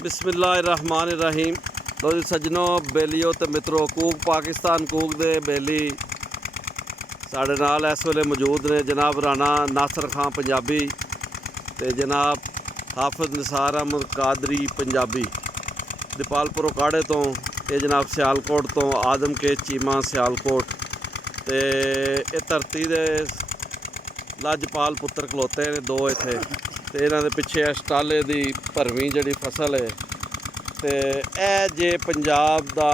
बिस्मिल्लाहिर्रहमानिर्रहीम। लो जी सज्जनों, बेलियो तो मित्रों, कूक पाकिस्तान कूक दे बेली साढ़े नाल इस वेले मौजूद ने जनाब राणा नासर खां पंजाबी ते जनाब हाफिज निसार अहमद कादरी पंजाबी दीपालपुर काड़े तो ये जनाब सियालकोट तो आदम के चीमा सियालकोट ते ये धरती दे लजपाल पुत्र खलोते ने दो इत्थे ते इन्हां दे पिछे स्टाले दी भरवीं जिहड़ी फसल है ते ए जे पंजाब दा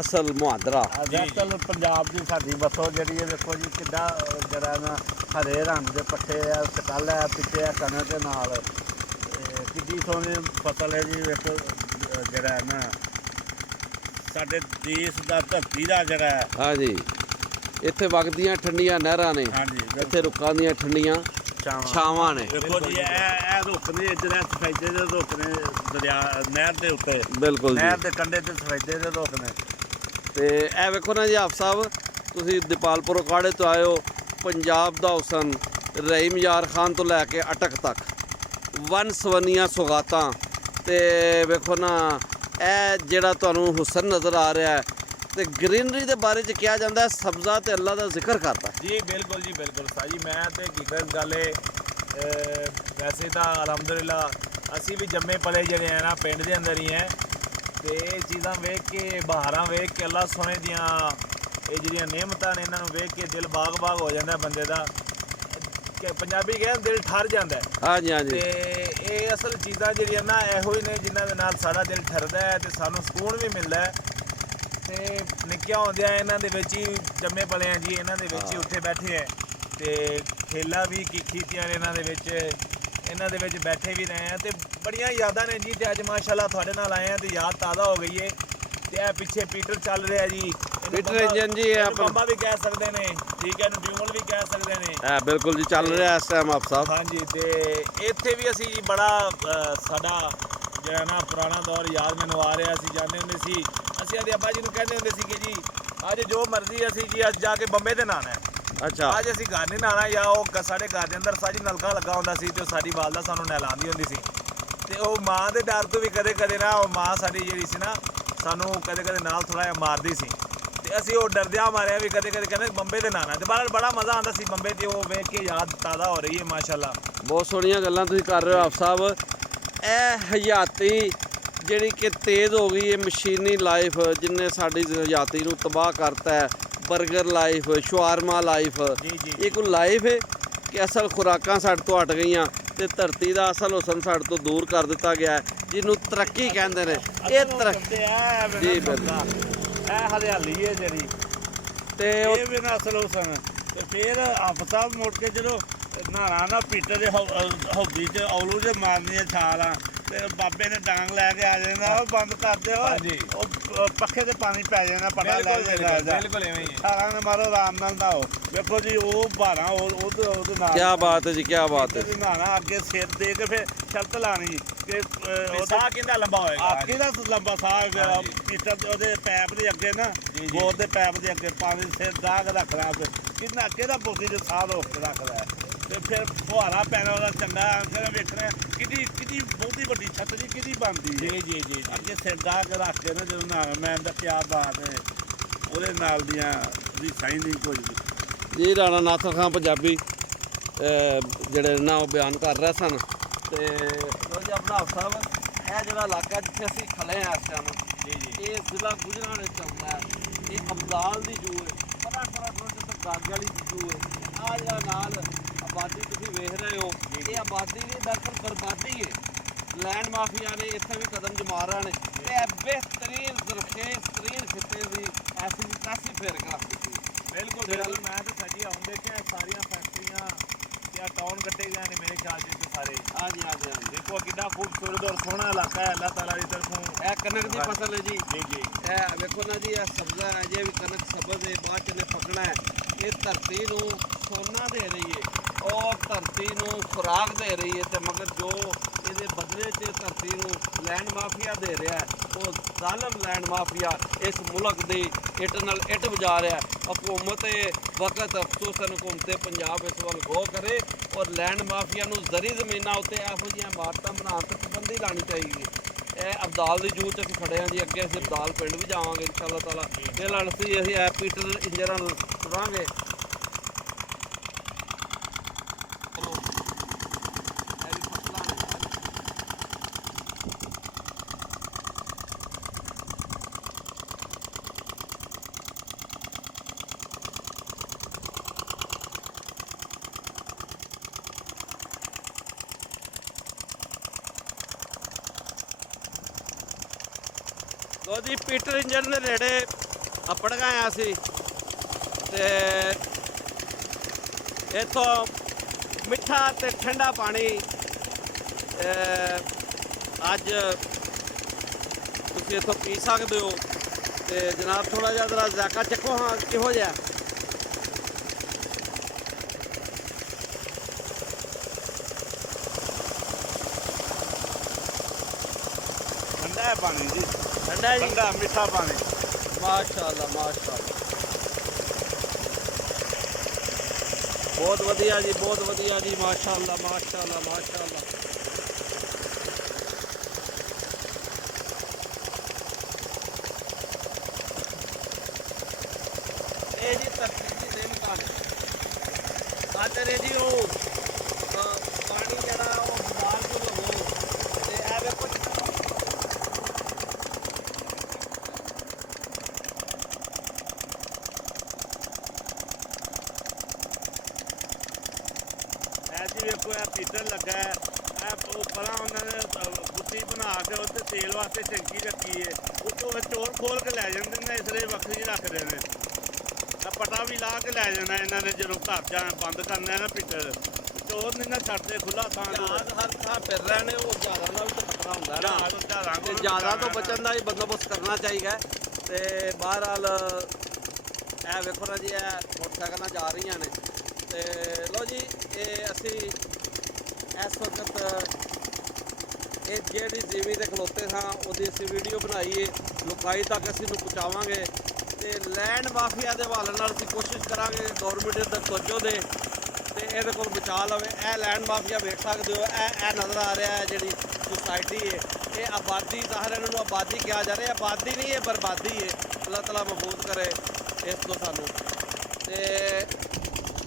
असल मुहादरा असल पंजाब की साडी बसो जी देखो जी कि जरा हरे रंग के पट्टे स्टल है पिछे कणक के नाल कि सोहनी फसल है जी देखो जरा ना साडे देश का धरती का जरा है। हाँ जी, इत्थे वगदियां ठंडियां नहरां ने। हाँ जी, इत्थे रुखां दियां ठंडियां छावां ने। देखो जी ए रुख ने इधर सफेदे दे रुख ने दरिया नहर के उत्ते बिल्कुल नहर के कंढे ते सफेदे दे रुख ने। ते ए वेखो ना जी आप साहब, तुसीं दीपालपुर काड़े तो आए हो। पंजाब दा हुसन रहीम यार खान तो लैके अटक तक वन सवनियां सुगातां ते वेखो ना ए जिहड़ा तुहानूं हुसन नज़र आ रहा है ते ग्रीनरी के बारे च कहा जाता है सब्ज़ा ते अल्लाह का जिक्र करता है जी। बिल्कुल जी बिल्कुल साजी मैं तो हकीकत गल वैसे तो अलहमदुलिल्ला असी भी जम्मे पले जड़े हैं ना पिंड के अंदर ही हैं तो ये चीज़ा वेख के बहारां वेख के अल्लाह सोने दियां ये जिहड़ियां नेमतां ने इन्हां नूं वेख के दिल बाग बाग हो जाता है बंदे का। पंजाबी कहते दिल ठर जाता है। हाँ जी, हाँ जी। तो ये असल चीज़ां जिहड़ियां ना इहो ही ने जिन्हां दे नाल साडा दिल ठरदा है तो सानूं सुकून भी मिलता है। तो निक्किया होंदियां इन्हां दे विच ही जम्मे पले हैं जी, इन्हां दे विच ही उत्थे बैठे हैं तो खेला भी कीतियां ने इन्हां दे विच बैठे भी रहे हैं तो बड़ियां यादां ने जी। तो अज माशाअल्लाह तुहाडे नाल आए हैं तो याद ताज़ा हो गई है। तो यह पिछे पीटर चल रहा जी, पीटर इंजन जी बंबा भी कह सकते हैं, ठीक है, ड्यूमल भी कह सकते हैं। बिल्कुल जी चल रहा है इस टाइम आप साहब। हाँ जी, तो इत्थे भी असी जी बड़ा साडा जिहड़ा ना पुराना दौर याद मैनूं आ रहा। असीं जांदे हुंदे सी, असीं आदे अब्बा जी नूं कहंदे हुंदे सी कि जी अज जो मर्जी असीं जी अज जाके बंबे ते नहाना है। अच्छा, अज असीं घर नहीं नहाना, या वो साढ़े घर के अंदर साजी नलका लगा हुंदा सी ते साडी वालदा सानूं नहलांदी हुंदी सी। ते ओह माँ दे डर तो भी कदे कदे ना ओह माँ साडी जिहड़ी सी ना सानूं कदे कदे नाल थोड़ा जिहा मारदी सी ते असीं ओह डरदियां मारिया भी कदे कदे कहंदे बंबे ते नहाना। ते बड़ा मज़ा आंदा सी बंबे ते ओह वेख के याद ताज़ा हो रही है माशाअल्लाह। बहुत सोहणियां गल्लां तुसीं कर रहे हो आप साहब। ए हयाती जिहड़ी कि तेज़ हो गई है मशीनी लाइफ जिन्हें साडी हयाती नूं तबाह करता है। बर्गर लाइफ, शवारमा लाइफ, ये कोई लाइफ है कि असल खुराकां साडे तो हट गईयां ते धरती दा असल हुसन साडे तो दूर कर दिता गया है, जिन्हों तरक्की कहंदे ने। ये तरक्की जी बिल्कुल हरियाली है जी ते असल हुसन। तो फिर आप साहब मुड़ के जो नहाना ना पीटर के हौदी च औलू च मारनी छाल बाबे ने डांग लैके आ जाना, वो बंद कर दो पखे से पानी पै जाना, पटा छाला ने मारो आराम नाल नहाओ। देखो जी वो बहाना क्या बात है जी, क्या बात है। नहाना अगे सिर दे के फिर शर्त लानी कि साह किंदा लंबा होएगा, किंदा लंबा साह पीटर ओहदे पैप दे अगे ना बोर दे पैप दे अगे पानी सिर दाग रखना किन्ना केदा बोती च साह रोक के रखदा है। तो फिर फुहारा पैना ओहदा चंगा, फिर वेखना कि बहुती वड्डी छत जी कि बनती है जी अगे सिर दाग रख के ना जो नहाना मैं क्या बात है ਉਹਦੇ ਨਾਲ ਦੀਆਂ ਰੀਸਾਂ ਹੀ नहीं कोई जी। राणा नासर खां पंजाबी ਜਿਹੜੇ ਨਾ ਉਹ ਬਿਆਨ ਕਰ ਰਹੇ ਸਨ। ਤੇ ਲੋ ਜੀ ਆਪਣਾ ਸਾਹਿਬ ਇਹ ਜਿਹੜਾ ਇਲਾਕਾ ਜਿੱਥੇ ਅਸੀਂ ਖੜੇ ਹਾਂ ਇਸ ਟਾਈਮ ਜੀ ਇਹ ਜ਼ਿਲ੍ਹਾ ਗੁਜਰਾਂਵਾਲਾ ਵਿੱਚ ਆਉਂਦਾ ਹੈ। ਇਹ ਅਬਦਾਲ ਦੀ ਜੂ ਹੈ, ਬੜਾ ਜਿੱਥੇ ਦਾਗੇ ਵਾਲੀ ਜੂ ਹੈ। ਆਹ ਜਿਹੜਾ ਨਾਲ ਆਬਾਦੀ ਤੁਸੀਂ ਵੇਖ ਰਹੇ ਹੋ ਇਹ ਆਬਾਦੀ ਦੀ ਦਰਅਸਲ ਬਰਬਾਦੀ ਹੈ। लैंड माफिया ने इतने भी कदम जमा रहे हैं तो बेहतरीन जरखेज तरीन खिते की ऐसी तैसी फेर कर रख दी। बिल्कुल मैं तो सजी आऊँ देखिए सारिया फैक्ट्रियाँ या टाउन कट्टे गए हैं मेरे ख्याल से सारे। हाँ जी, हाँ जी, हाँ जी। देखो कितना खूबसूरत और सोहना इलाका है अल्लाह ताला की तरफों। यह कनक की फसल है जी जी। यह देखो ना जी, यह सब्जा है जी, भी कनक सब्ज है, बाद च पकना है। ये धरती को सोना दे रही है और धरती को खुराक दे रही है, तो मगर जो ये बदले च धरती को लैंड माफिया दे रहा है वो जालम लैंड माफिया इस मुल्क की इट नाल इट बजा रहा है। हुकूमत वक्त अफसोसन हुकूमत पंजाब इस वाल गौर करे और लैंड माफिया जरी जमीनों उत्ते इहो जिहियां इमारतां बनाउण ते पाबंदी लानी चाहिए। ਇਹ ਅਬਦਾਲ ਦੀ ਜੂਹ 'ਚ ਅਸੀਂ ਖੜੇ ਹਾਂ ਜੀ। ਅੱਗੇ ਅਸੀਂ ਅਬਦਾਲ ਪਿੰਡ ਵੀ ਜਾਵਾਂਗੇ ਇਨਸ਼ਾਅੱਲਾ ਤਾਲਾ। ਇਹ ਨਾਲ ਅਸੀਂ ਇਹ ਪੀਟਰ ਇੰਜਰਾਂ ਨਾਲ ਤੁਰਾਂਗੇ। ਲੋ ਜੀ ਪੀਟਰ ਇੰਜਨ ਦੇ ਨੇੜੇ ਅੱਪੜ ਗਏ ਹਾਂ ਅਸੀਂ ਤੇ ਇੱਥੋਂ ਮਿੱਠਾ ਤੇ ਠੰਡਾ ਪਾਣੀ ਅੱਜ ਤੁਸੀਂ ਇੱਥੋਂ ਪੀ ਸਕਦੇ ਹੋ। ਤੇ ਜਨਾਬ ਥੋੜਾ ਜਿਹਾ ਜ਼ਰਾ ਜ਼ਾਇਕਾ ਚੱਖੋ ਹਾਂ ਕਿਹੋ ਜਿਹਾ। ਠੰਡਾ ਹੈ ਪਾਣੀ ਜੀ, ਠੰਡਾ ਜੀ, ਠੰਡਾ ਮਿੱਠਾ ਪਾਣੀ। ਮਾਸ਼ਾਅੱਲਾ ਮਾਸ਼ਾਅੱਲਾ, ਬਹੁਤ ਵਧੀਆ ਜੀ, ਬਹੁਤ ਵਧੀਆ ਜੀ, ਮਾਸ਼ਾਅੱਲਾ ਮਾਸ਼ਾਅੱਲਾ ਮਾਸ਼ਾਅੱਲਾ। ਇਹ ਜੀ ਧਰਤੀ ਦੀ ਨਿਮਕਾਂ ਖਾਤਰ ਹੈ ਜੀ। ਉਹ ਪਾਣੀ ਜਿਹੜਾ ਉਹ ਬਾਹਰ ਤੋਂ ਲਵੋ ਤੇ ਇਹ ਵੇਖੋ ਜੀ ਵੇਖੋ ਇਹ ਪੀਟਰ ਲੱਗਾ ਹੈ। ਇਹ ਉੱਪਰਾਂ ਉਹਨਾਂ ਨੇ ਬੁੱਤੀ ਬਣਾ ਕੇ ਉੱਤੇ ਤੇਲ ਵਾਸਤੇ ਟੈਂਕੀ ਰੱਖੀ ਹੈ। ਉੱਤੋਂ ਚੋਰ ਖੋਲ ਕੇ ਲੈ ਜਾਂਦੇ ਨੇ, ਇਸ ਲਈ ਵੱਖਰੀ ਰੱਖਦੇ ਨੇ। ਇਹ ਪਟਾ ਵੀ ਲਾ ਕੇ ਲੈ ਜਾਣਾ ਇਹਨਾਂ ਨੇ ਜਦੋਂ ਘਰ ਜਾ ਬੰਦ ਕਰਨਾ ਹੈ ਨਾ ਪੀਟਰ। ਚੋਰ ਨਹੀਂ ਨਾ ਛੱਡਦੇ ਖੁੱਲਾ ਥਾਂ ਤੇ। ਜਹਾਜ਼ ਹਰ ਥਾਂ ਫਿਰ ਰਹੇ ਨੇ, ਉਹ ਜ਼ਿਆਦਾ ਦਾ ਵੀ ਤਾਂ ਖਤਰਾ ਹੁੰਦਾ ਹੈ ਨਾ। ਜਹਾਜ਼ਾਂ ਤੇ ਜ਼ਿਆਦਾ ਤੋਂ ਬਚਣ ਦਾ ਵੀ ਬੰਦੋਬਸਤ ਕਰਨਾ ਚਾਹੀਦਾ ਹੈ। ਤੇ ਬਹਰਹਾਲ ਇਹ ਵੇਖੋ ਨਾ ਜੀ, ਇਹ ਮੋਟਰਸਾਈਕਲਾਂ ਜਾ ਰਹੀਆਂ ਨੇ। ਤੇ ਲੋ ਜੀ ਇਹ ਅਸੀਂ ਇਸ ਵਕਤ ਇਹ ਜਿਹੜੀ ਜ਼ਮੀਨ ਤੇ ਖਲੋਤੇ ਸਾਂ ਉਹਦੀ ਅਸੀਂ ਵੀਡੀਓ ਬਣਾਈ ਹੈ, ਲੋਕਾਈ ਤੱਕ ਅਸੀਂ ਨੂੰ ਪਹੁੰਚਾਵਾਂਗੇ। ਤੇ ਲੈਂਡ ਮਾਫੀਆ ਦੇ ਹਵਾਲੇ ਨਾਲ ਅਸੀਂ ਕੋਸ਼ਿਸ਼ ਕਰਾਂਗੇ ਗੌਰਮੈਂਟ ਦੇ ਤਵੱਜੋ ਦੇ ਤੇ ਇਹਦੇ ਕੋਲ ਬਚਾ ਲਵੇ। ਇਹ ਲੈਂਡ ਮਾਫੀਆ ਵੇਖ ਸਕਦੇ ਹੋ, ਇਹ ਨਜ਼ਰ ਆ ਰਿਹਾ ਹੈ ਜਿਹੜੀ ਸੁਸਾਇਟੀ ਹੈ, ਇਹ ਆਬਾਦੀ ਜ਼ਾਹਿਰ ਇਹਨਾਂ ਨੂੰ ਆਬਾਦੀ ਕਿਹਾ ਜਾ ਰਿਹਾ। ਆਬਾਦੀ ਨਹੀਂ, ਇਹ ਬਰਬਾਦੀ ਹੈ। ਅੱਲਾਹ ਤਾਲਾ ਮਹਿਫੂਜ਼ ਕਰੇ ਇਸ ਤੋਂ ਸਾਨੂੰ। ਤੇ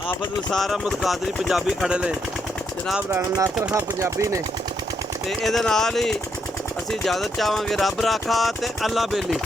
ਆਫਤ ਨਸਾਰ ਅਹਿਮਦ ਕਾਦਰੀ ਪੰਜਾਬੀ ਖੜੇ ਨੇ, ਜਨਾਬ ਰਾਣਾ ਨਾਸਰ ਖਾਂ ਪੰਜਾਬੀ ਨੇ। ਤੇ ਇਹਦੇ ਨਾਲ ਹੀ ਅਸੀਂ ਇਜਾਜ਼ਤ ਚਾਹਾਂਗੇ। ਰੱਬ ਰਾਖਾ ਤੇ ਅੱਲਾ ਬੇਲੀ।